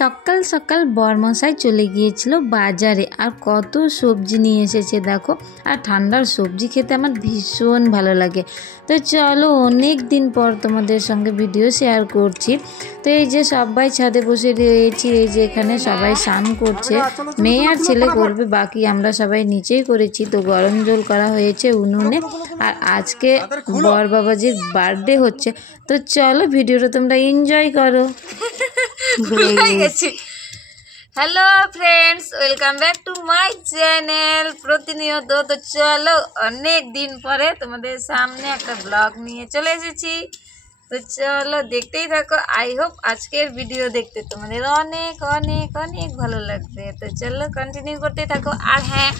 সকাল সকাল বরমশাই চলে গিয়েছিল বাজারে আর কত সবজি নিয়ে এসেছে দেখো। আর ঠান্ডার সবজি খেতে আমার ভীষণ ভালো লাগে। তো চলো অনেক দিন পর তোমাদের সঙ্গে ভিডিও শেয়ার করছি। তো এই যে সবাই ছাদে বসে রয়েছি, এই যে এখানে সবাই স্নান করছে, মেয়ে আর ছেলে করবে, বাকি আমরা সবাই নিচেই করেছি। তো গরম জল করা হয়েছে উনুনে। আর আজকে বর বাবাজির বার্থডে হচ্ছে, তো চলো ভিডিওটা তোমরা এনজয় করো। Hello friends, welcome back to my channel প্রতিনিয়ত। তো চলো অনেক দিন পরে তোমাদের সামনে একটা ব্লগ নিয়ে চলে এসেছি। তো চলো দেখতেই থাকো। আই হোপ আজকের ভিডিও দেখতে তোমাদের অনেক অনেক অনেক ভালো লাগবে। তো চলো কন্টিনিউ করতে থাকো। আর হ্যাঁ,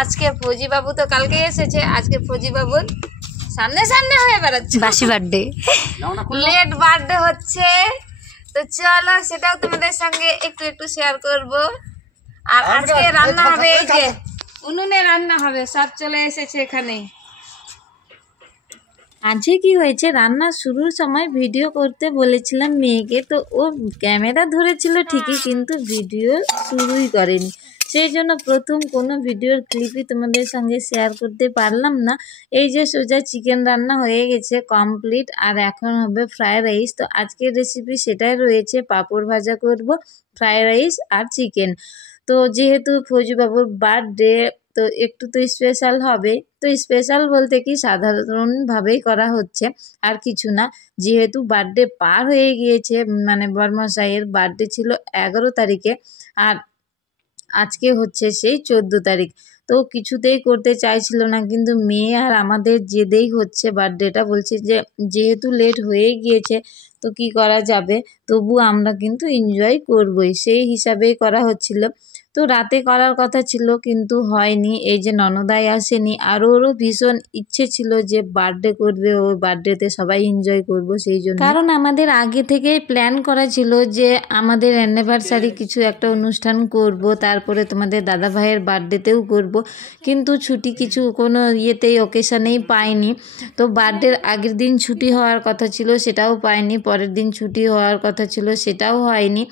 আজকে ফৌজি বাবু তো কালকে এসেছে, আজকে ফৌজি বাবুর সামনে সামনে হয়ে বেড়াচ্ছে বাসি বার্থডে, লেট বার্থডে হচ্ছে। তো চলো সেটাও তোমাদের সঙ্গে একটু একটু শেয়ার করব। আর আজকে রান্না হবে, এই যে উনুনে রান্না হবে, সব চলে এসেছে এখানে। আজকে কি হয়েছে, রান্না শুরুর সময় ভিডিও করতে বলেছিলাম মেয়েকে, তো ও ক্যামেরা ধরেছিল ঠিকই কিন্তু ভিডিও শুরুই করেনি। সেই জন্য প্রথম কোনো ভিডিওর ক্লিপই তোমাদের সঙ্গে শেয়ার করতে পারলাম না। এই যে সোজা চিকেন রান্না হয়ে গেছে কমপ্লিট, আর এখন হবে ফ্রায়েড রাইস। তো আজকের রেসিপি সেটাই রয়েছে, পাঁপড় ভাজা করব, ফ্রায়েড রাইস আর চিকেন। তো যেহেতু ফৌজিবাবুর বার্থডে, তো একটু তো স্পেশাল হবে। তো স্পেশাল বলতে কি সাধারণভাবেই করা হচ্ছে, আর কিছু না। যেহেতু বার্থডে পার হয়ে গিয়েছে, মানে বর্মশাইয়ের বার্থডে ছিল 11 তারিখে, আর আজকে হচ্ছে সেই 14 তারিখ। তো কিছুতেই করতে চাইছিল না, কিন্তু মেয়ে আর আমাদের জেদেই হচ্ছে বার্থডেটা। বলছে যে যেহেতু লেট হয়ে গিয়েছে তো কি করা যাবে, তবু আমরা কিন্তু এনজয় করবই, সেই হিসাবেই করা হচ্ছিল। তো রাতে করার কথা ছিল কিন্তু হয়নি, এই যে ননদাই আসেনি, আর ওরও ভীষণ ইচ্ছে ছিল যে বার্থডে করবে, ওই বার্থডেতে সবাই এনজয় করব। সেই জন্য, কারণ আমাদের আগে থেকেই প্ল্যান করা ছিল যে আমাদের অ্যানিভার্সারি কিছু একটা অনুষ্ঠান করব, তারপরে তোমাদের দাদা ভাইয়ের বার্থডেতেও করব, কিন্তু ছুটি কিছু কোনো ইয়েতেই ওকেশনেই পাইনি। তো বার্থডের আগের দিন ছুটি হওয়ার কথা ছিল, সেটাও পাইনি, পরের দিন ছুটি হওয়ার কথা ছিল, সেটাও হয়নি।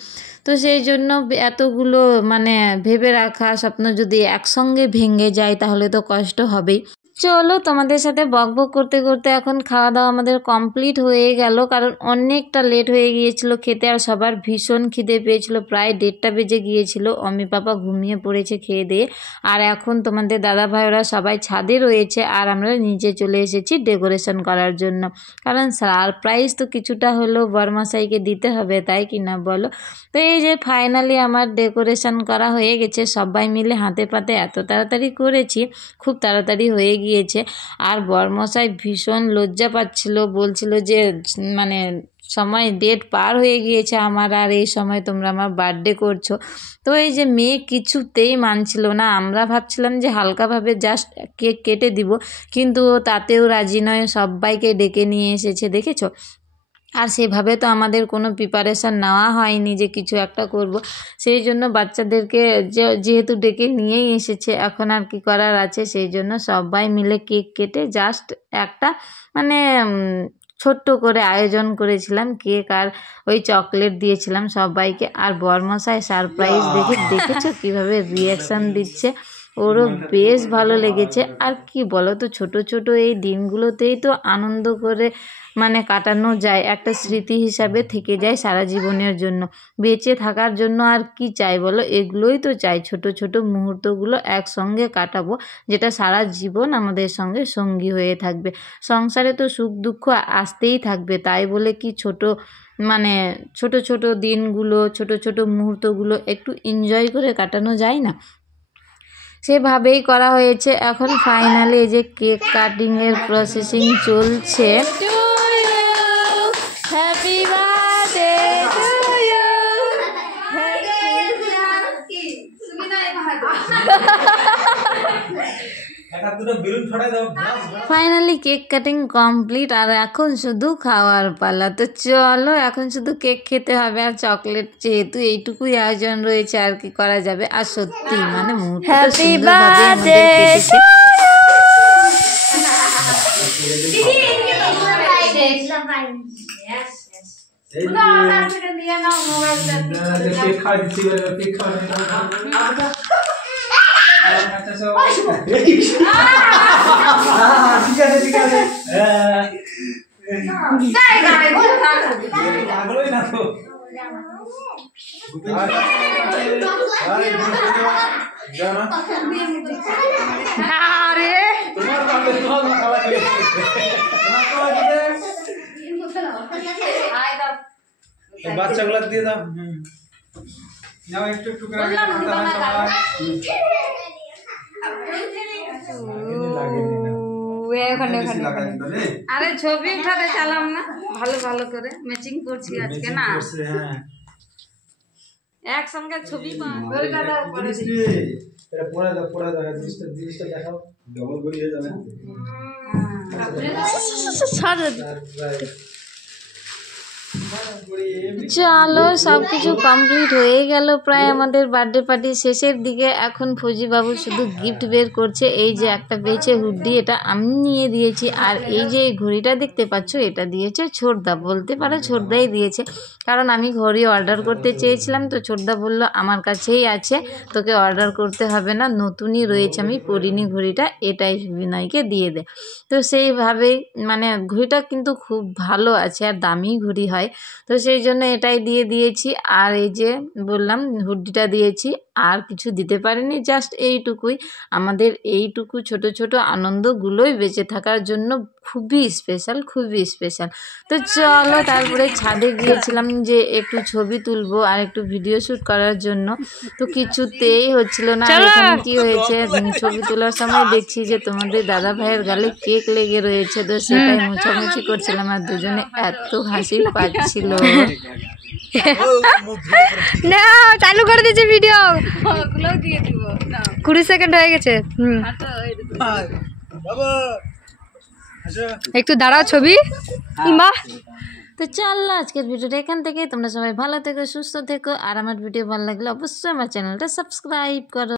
তো সেই জন্য এতগুলো মানে ভেবে রাখা স্বপ্ন যদি একসঙ্গে ভেঙে যায় তাহলে তো কষ্ট হবেই। চলো তোমাদের সাথে বকবক করতে করতে এখন খাওয়া দাওয়া আমাদের কমপ্লিট হয়ে গেল, কারণ অনেকটা লেট হয়ে গিয়েছিল খেতে, আর সবার ভীষণ খিদে পেয়েছিল, প্রায় 1:30 বেজে গিয়েছিল। অমি পাপা ঘুমিয়ে পড়েছে খেয়ে দিয়ে, আর এখন তোমাদের দাদা ভাইরা সবাই ছাদে রয়েছে, আর আমরা নিচে চলে এসেছি ডেকোরেশন করার জন্য, কারণ সারপ্রাইজ তো কিছুটা হলেও বরমশাইকে দিতে হবে, তাই কি না বলো। তো এই যে ফাইনালি আমার ডেকোরেশন করা হয়ে গেছে, সবাই মিলে হাতে পাতে এত তাড়াতাড়ি করেছি, খুব তাড়াতাড়ি হয়ে গিয়েছে। আর বরমশাই ভীষণ লজ্জা পাচ্ছিল, বলছিল যে মানে সময় ডেট পার হয়ে গিয়েছে আমার, আর এই সময় তোমরা আমার বার্থডে করছো। তো এই যে মেয়ে কিছুতেই মানছিল না, আমরা ভাবছিলাম যে হালকাভাবে জাস্ট কেক কেটে দিব, কিন্তু তাতেও রাজি নয়, সবাইকে ডেকে নিয়ে এসেছে, দেখেছো। আর সেভাবে তো আমাদের কোনো প্রিপারেশান নেওয়া হয়নি যে কিছু একটা করব, সেই জন্য বাচ্চাদেরকে যেহেতু ডেকে নিয়েই এসেছে, এখন আর কি করার আছে। সেই জন্য সবাই মিলে কেক কেটে জাস্ট একটা মানে ছোট্ট করে আয়োজন করেছিলাম, কেক আর ওই চকলেট দিয়েছিলাম সবাইকে। আর বরমশাই সারপ্রাইজ দেখেছো কীভাবে রিয়াকশান দিচ্ছে, ওরও বেশ ভালো লেগেছে। আর কি বলো তো, ছোট ছোট এই দিনগুলোতেই তো আনন্দ করে মানে কাটানো যায়, একটা স্মৃতি হিসাবে থেকে যায় সারা জীবনের জন্য। বেঁচে থাকার জন্য আর কি চাই বলো, এগুলোই তো চাই, ছোট ছোট মুহূর্তগুলো একসঙ্গে কাটাবো, যেটা সারা জীবন আমাদের সঙ্গে সঙ্গী হয়ে থাকবে। সংসারে তো সুখ দুঃখ আসতেই থাকবে, তাই বলে কি ছোট মানে ছোট ছোট দিনগুলো, ছোট ছোট মুহূর্তগুলো একটু এনজয় করে কাটানো যায় না, সেভাবেই করা হয়েছে। এখন ফাইনালি এই যে কেক কাটিংয়ের প্রসেসিং চলছে। Happy birthday to you. Finally cake cutting complete, আর এখন শুধু খাওয়ার পালা। তো চলো এখন শুধু কেক খেতে হবে আর চকলেট, যেহেতু এইটুকুই আয়োজন রয়েছে, আর কি করা যাবে। আর সত্যি মানে মুহূর্তটা সুন্দরভাবে আমাদের কেটেছে। দিয়ে নাও মোবাইলটা কেক খাওয়া দিচ্ছি কেক খাওয়া ঠিক আছে ঠিক আছে আগ্রহী না তো আরে বাচ্চাগুলো দিয়ে দাও নাও একটু একটু করে আরে ছবি উঠাতে চালাম না ভালো ভালো করে ম্যাচিং করছি আজকে না একসঙ্গে ছবি ওইটা দাও পরে দিই এটা পড়া দাও জিনিসটা দেখাও ডবল করি হয়ে যাবে চলো সব কিছু কমপ্লিট হয়ে গেল প্রায় আমাদের বার্থডে পার্টি শেষের দিকে। এখন ফৌজিবাবু শুধু গিফট বের করছে। এই যে একটা পেয়েছে হুডি, এটা আমি নিয়ে দিয়েছি। আর এই যে এই ঘড়িটা দেখতে পাচ্ছ, এটা দিয়েছে ছোটদা। বলতে পারো ছোটদাই দিয়েছে, কারণ আমি ঘড়ি অর্ডার করতে চেয়েছিলাম, তো ছোটদা বলল আমার কাছেই আছে, তোকে অর্ডার করতে হবে না, নতুনই রয়েছে, আমি পরিনি ঘড়িটা, এটাই বিনয়কে দিয়ে দে। তো সেইভাবেই মানে ঘড়িটা কিন্তু খুব ভালো আছে আর দামি ঘড়ি হয়, তো সেই জন্য এটাই দিয়ে দিয়েছি। আর এই যে বললাম হুডিটা দিয়েছি, আর কিছু দিতে পারিনি, জাস্ট এইটুকুই। আমাদের এইটুকু ছোট ছোট আনন্দগুলোই বেঁচে থাকার জন্য খুবই স্পেশাল, খুবই স্পেশাল। তো চলো তারপরে ছাদে গিয়েছিলাম যে একটু ছবি তুলবো আর একটু ভিডিও শ্যুট করার জন্য, তো কিছুতেই হচ্ছিল না। এখানে কি হয়েছে, ছবি তোলার সময় দেখছি যে তোমাদের দাদা ভাইয়ের গালে কেক লেগে রয়েছে, তো সেটাই মোছামুছি করছিলাম আর দুজনে এত হাসি পাচ্ছিল। না চালু করে দিয়েছি ভিডিও, ওগুলো দিয়ে দিব 20 সেকেন্ড হয়ে গেছে। একটু দাঁড়াও ছবি মা। তো চলো আজকের ভিডিওটা এখান থেকে। তোমরা সবাই ভালো থেকো, সুস্থ থেকো, আর আমার ভিডিও ভালো লাগলে অবশ্যই আমার চ্যানেলটা সাবস্ক্রাইব করো।